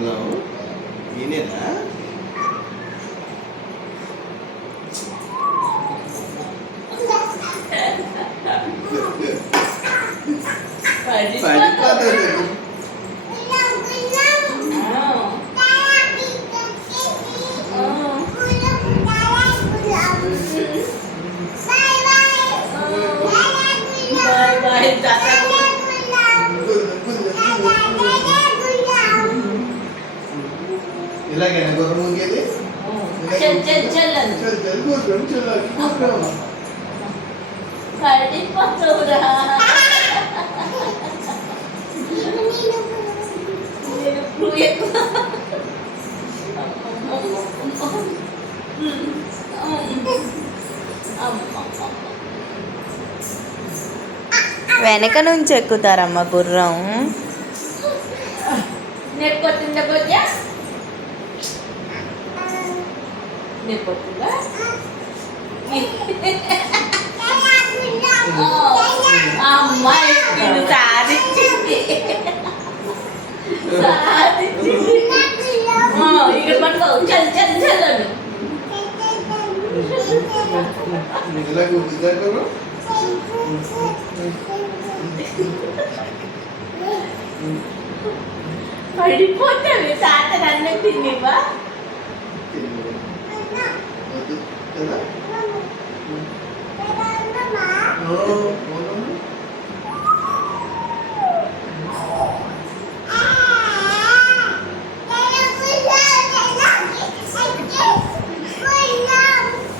గుర్రం ఈయనేనా? పడిపోతుంది. ఇలాగైనా గుర్రం ఊగేది? గుర్రం చెల్లాలి గుర్రం పడిపోతురా వెనక నుంచి ఎక్కుతారమ్మ గుర్రం. నెప్పొట్టిందా బొజ్జా? నెప్పొట్టిందా? అమ్మాయి నిన్ను సాధించింది. ఇక్కడ పట్టుకో చల్ చల్ చల్లను. పడిపోతావి తాత నన్ను తినివా?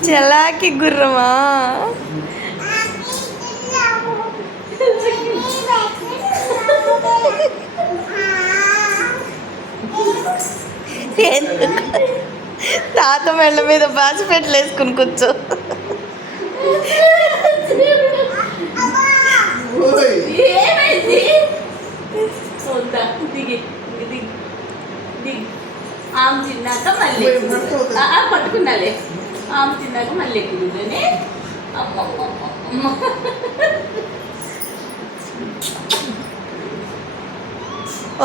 చలాకి గుర్రమా? తాత మెళ్ళ మీద బాసిపెట్లు వేసుకుని కూర్చో. ఏమైంది? దిగి దిగి దిగి ఆమె తిన్నాక మళ్ళీ పట్టుకున్నాలే. ఆమె తిన్నాక మళ్ళీ ఎక్కుతుందని.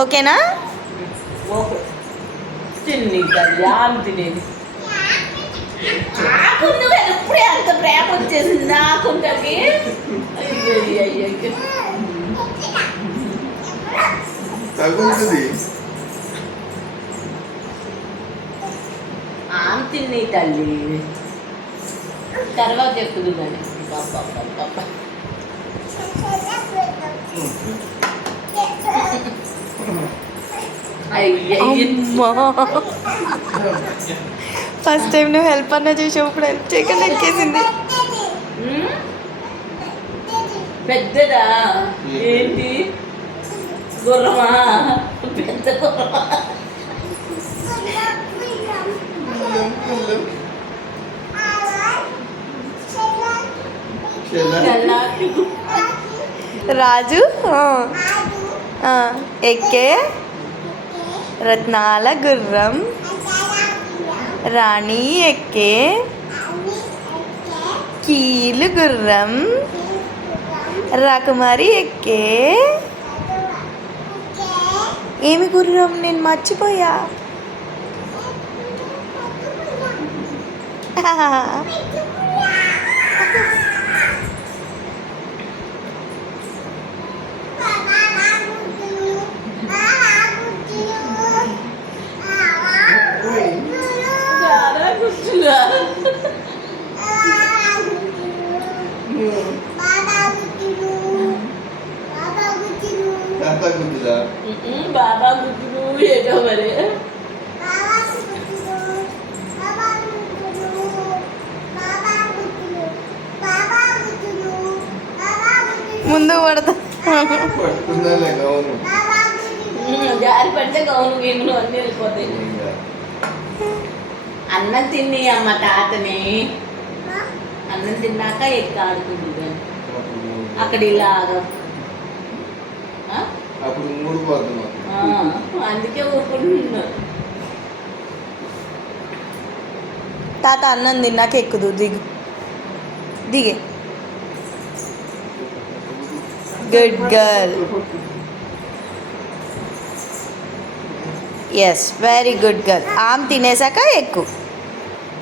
ఓకేనా? ఓకే తిని తల్లి ఆమె తినేది. నాకుంది కదా ఇప్పుడే అంత ప్రేమ వచ్చేసింది నాకుంటకి. అయ్యో అయ్యో ఆమె తిని తల్లి తర్వాత ఎక్కుదు కానీ ఫస్ట్ టైం నువ్వు హెల్ప్ అన్నా చేసేప్పుడు హెల్ప్ చేయకుండా ఎక్కేసింది. పెద్దదా ఏంటి గుర్రమా? పెద్ద గుర్రమా? రాజు ఎక్కే రత్నాల గుర్రం, రాణి ఎక్కే కీలు గుర్రం, రాకుమారి ఎక్కే ఏమి గుర్రం? నేను మర్చిపోయా. బాబా గుర్తులు ఏదో మరి. ముందు పడతా జారి పడితే గౌను గేములు అన్నీ వెళ్ళిపోతాయి. అన్నం తిని అమ్మ తాతని అన్నం తిన్నాక ఎక్కి ఆడుతుంది అక్కడ ఇలాగా. అందుకే ఊరుకుంటున్నారు. తాత అన్నం తిన్నాక ఎక్కుదు. దిగు దిగే. Good girl. Yes very good girl ఆమ్ తినేసాక ఎక్కు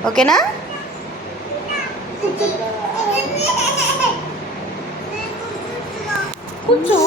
ఓకేనా కూర్చో